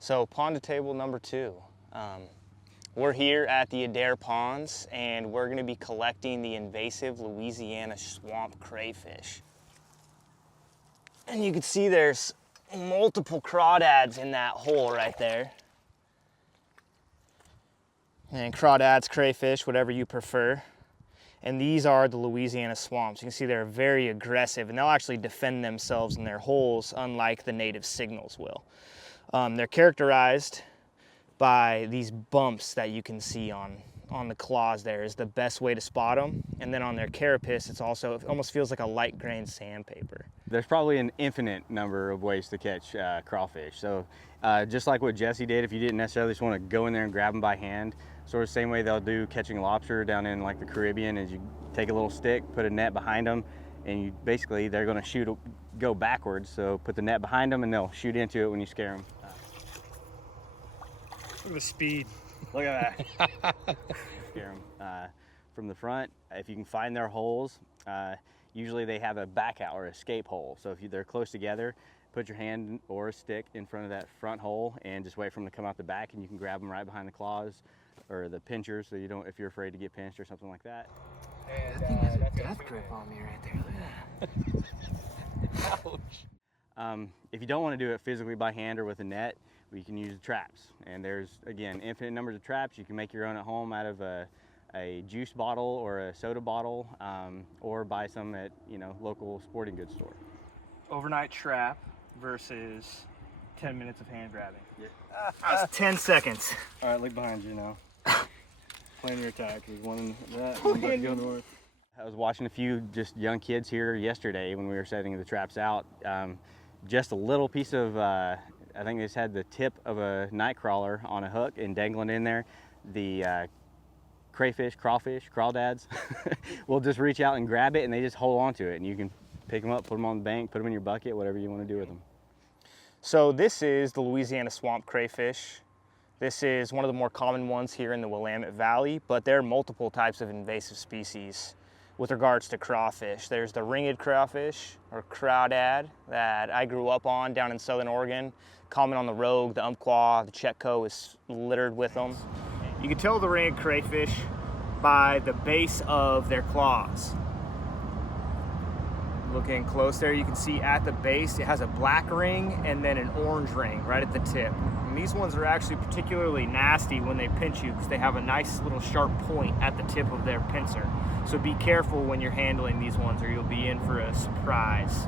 So pond to table number 2. We're here at the Adair Ponds and we're gonna be collecting the invasive Louisiana swamp crayfish. And you can see there's multiple crawdads in that hole right there. And crawdads, crayfish, whatever you prefer. And these are the Louisiana swamps. You can see they're very aggressive and they'll actually defend themselves in their holes, unlike the native signals will. They're characterized by these bumps that you can see on the claws. There is the best way to spot them. And then on their carapace, it almost feels like a light grain sandpaper. There's probably an infinite number of ways to catch crawfish. So just like what Jesse did, if you didn't necessarily just want to go in there and grab them by hand, sort of the same way they'll do catching lobster down in like the Caribbean, is you take a little stick, put a net behind them, and they're going to go backwards. So put the net behind them and they'll shoot into it when you scare them. Look at the speed. Look at that. Scare them. From the front, if you can find their holes, usually they have a back out or escape hole. So if they're close together, put your hand or a stick in front of that front hole and just wait for them to come out the back, and you can grab them right behind the claws or the pinchers, so if you're afraid to get pinched or something like that. And that's a death grip on me right there. If you don't want to do it physically by hand or with a net, you can use traps. And there's, again, infinite numbers of traps. You can make your own at home out of a juice bottle or a soda bottle, or buy some at local sporting goods store. Overnight trap versus 10 minutes of hand grabbing. That's 10 seconds. All right, look behind you now. Plan your attack. There's one in that, one about to go north. I was watching a few just young kids here yesterday when we were setting the traps out. Just a little piece of, I think they just had the tip of a night crawler on a hook and dangling in there. The crayfish, crawfish, crawdads will just reach out and grab it, and they just hold on to it, and you can pick them up, put them on the bank, put them in your bucket, whatever you want to do with them. So this is the Louisiana swamp crayfish. This is one of the more common ones here in the Willamette Valley, but there are multiple types of invasive species with regards to crawfish. There's the ringed crawfish, or crawdad, that I grew up on down in Southern Oregon. Common on the Rogue, the Umpqua, the Chetco is littered with them. You can tell the ringed crayfish by the base of their claws. Looking close there, you can see at the base it has a black ring and then an orange ring right at the tip. And these ones are actually particularly nasty when they pinch you because they have a nice little sharp point at the tip of their pincer. So be careful when you're handling these ones or you'll be in for a surprise.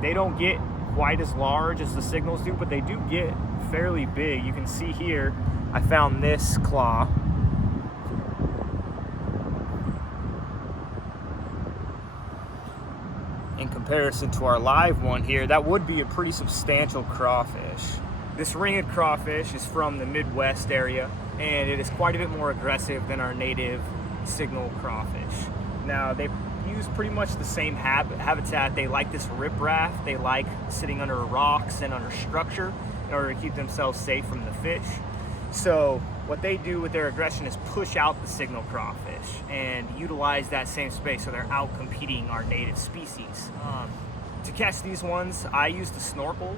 They don't get quite as large as the signals do, but they do get fairly big. You can see here, I found this claw. In comparison to our live one here, that would be a pretty substantial crawfish. This ringed crawfish is from the Midwest area, and it is quite a bit more aggressive than our native signal crawfish. Now, they use pretty much the same habitat. They like this riprap. They like sitting under rocks and under structure in order to keep themselves safe from the fish. So what they do with their aggression is push out the signal crawfish and utilize that same space, so they're out competing our native species. To catch these ones, I use the snorkel.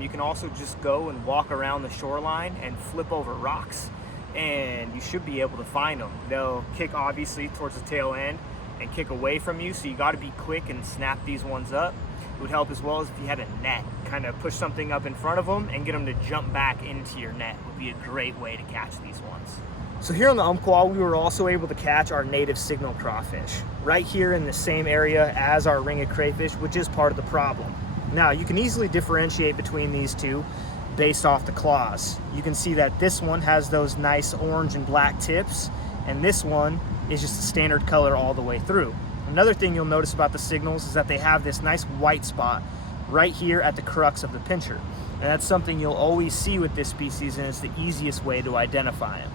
You can also just go and walk around the shoreline and flip over rocks, and you should be able to find them. They'll kick obviously towards the tail end and kick away from you, so you got to be quick and snap these ones up. It would help as well as if you had a net. Kind of push something up in front of them and get them to jump back into your net. It would be a great way to catch these ones. So here on the Umpqua, we were also able to catch our native signal crawfish right here in the same area as our ringed crayfish, which is part of the problem. Now, you can easily differentiate between these two based off the claws. You can see that this one has those nice orange and black tips, and this one is just a standard color all the way through. Another thing you'll notice about the signals is that they have this nice white spot right here at the crux of the pincher. And that's something you'll always see with this species, and it's the easiest way to identify them.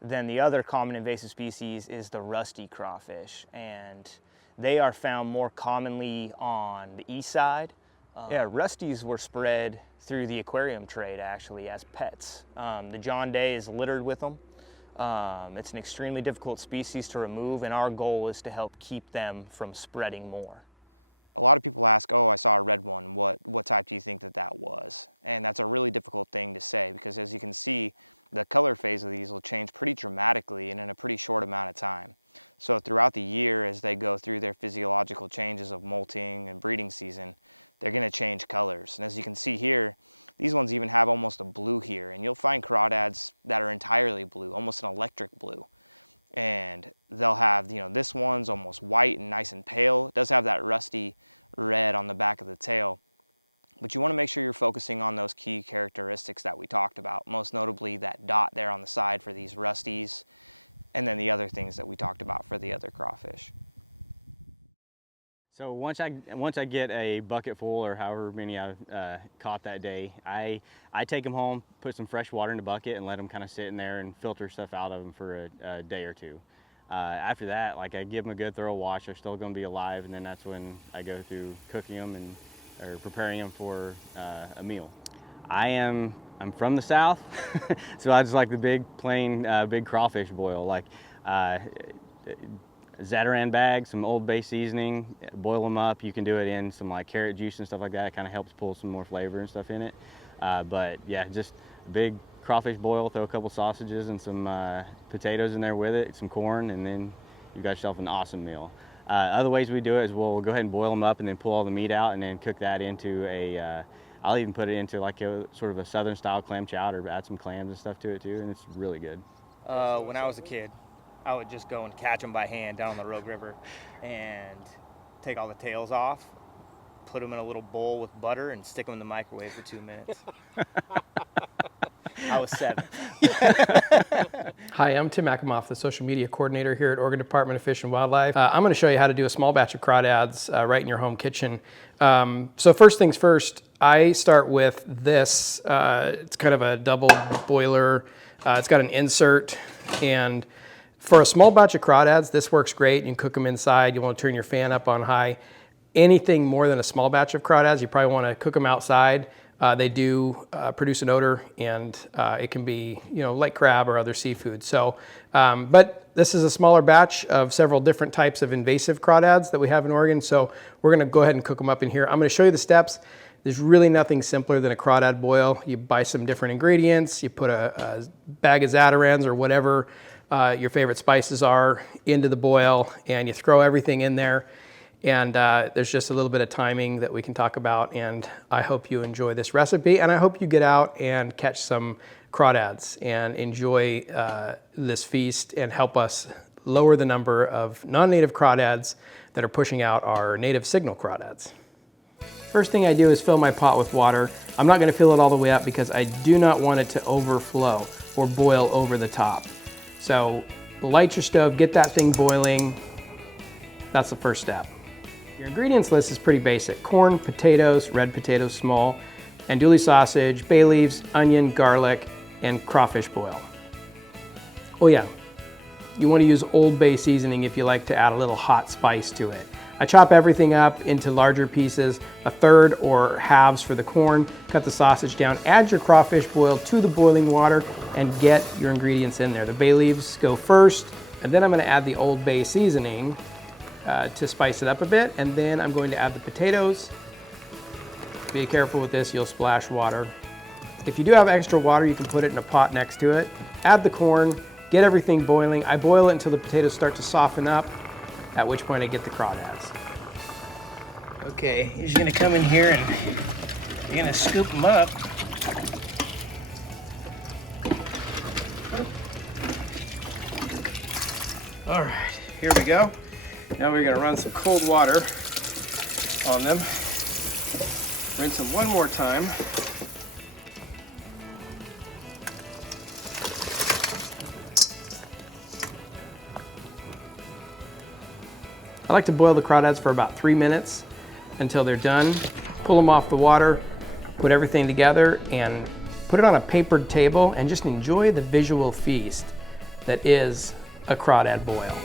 Then the other common invasive species is the rusty crawfish, and they are found more commonly on the east side. Rusties were spread through the aquarium trade actually as pets. The John Day is littered with them. It's an extremely difficult species to remove, and our goal is to help keep them from spreading more. A lot of people ask, oh, I saw a red one. What type do you think that was? And that's a really difficult thing to say, because as you can see, the color phase of these will change pretty dramatically and in a pretty short amount of time. So throughout the year, as they go through their physiological changes of molting and breeding season, they're going to change colors. And as you can see here, these ones even have almost a blue here, and you'll find crawdads that are entirely blue, almost an electric blue. And they'll have, you know, this one's almost white and nice and pale. It does have that rusty red on the back of the tail. But you want to make sure you're focusing on those key characteristics that we talked about, most notably that dot there on the side for these rusties, and then the other things that we talked about for the other crawfish. So once I get a bucket full, or however many I caught that day, I take them home, put some fresh water in the bucket, and let them kind of sit in there and filter stuff out of them for a day or two. After that, like, I give them a good thorough wash. They're still going to be alive, and then that's when I go through cooking them or preparing them for a meal. I'm from the South, so I just like the big plain big crawfish boil. Like Zatarain bag, some Old Bay seasoning, boil them up. You can do it in some like carrot juice and stuff like that. It kind of helps pull some more flavor and stuff in it. But yeah, just a big crawfish boil, throw a couple sausages and some potatoes in there with it, some corn, and then you've got yourself an awesome meal. Other ways we do it is we'll go ahead and boil them up and then pull all the meat out and then cook that into I'll even put it into like a sort of a southern style clam chowder, add some clams and stuff to it too, and it's really good. When I was a kid, I would just go and catch them by hand down on the Rogue River and take all the tails off, put them in a little bowl with butter, and stick them in the microwave for 2 minutes. I was 7. Hi, I'm Tim Akamoff, the social media coordinator here at Oregon Department of Fish and Wildlife. I'm going to show you how to do a small batch of crawdads right in your home kitchen. So first things first, I start with this. It's kind of a double boiler. It's got an insert, and for a small batch of crawdads, this works great. You can cook them inside. You want to turn your fan up on high. Anything more than a small batch of crawdads, you probably want to cook them outside. They do produce an odor, and it can be, you know, like crab or other seafood. So, but this is a smaller batch of several different types of invasive crawdads that we have in Oregon. So we're going to go ahead and cook them up in here. I'm going to show you the steps. There's really nothing simpler than a crawdad boil. You buy some different ingredients. You put a bag of Zatarans or whatever your favorite spices are into the boil, and you throw everything in there. And there's just a little bit of timing that we can talk about, and I hope you enjoy this recipe, and I hope you get out and catch some crawdads and enjoy this feast and help us lower the number of non-native crawdads that are pushing out our native signal crawdads. First thing I do is fill my pot with water. I'm not going to fill it all the way up because I do not want it to overflow or boil over the top. So light your stove, get that thing boiling. That's the first step. Your ingredients list is pretty basic. Corn, potatoes, red potatoes small, andouille sausage, bay leaves, onion, garlic, and crawfish boil. Oh yeah, you want to use Old Bay seasoning if you like to add a little hot spice to it. I chop everything up into larger pieces, a third or halves for the corn, cut the sausage down, add your crawfish boil to the boiling water, and get your ingredients in there. The bay leaves go first, and then I'm going to add the Old Bay seasoning to spice it up a bit, and then I'm going to add the potatoes. Be careful with this, you'll splash water. If you do have extra water, you can put it in a pot next to it. Add the corn, get everything boiling. I boil it until the potatoes start to soften up, at which point I get the crawdads. Okay, you're just gonna come in here and you're gonna scoop them up. All right, here we go. Now we're gonna run some cold water on them. Rinse them one more time. I like to boil the crawdads for about 3 minutes until they're done. Pull them off the water, put everything together, and put it on a papered table and just enjoy the visual feast that is a crawdad boil.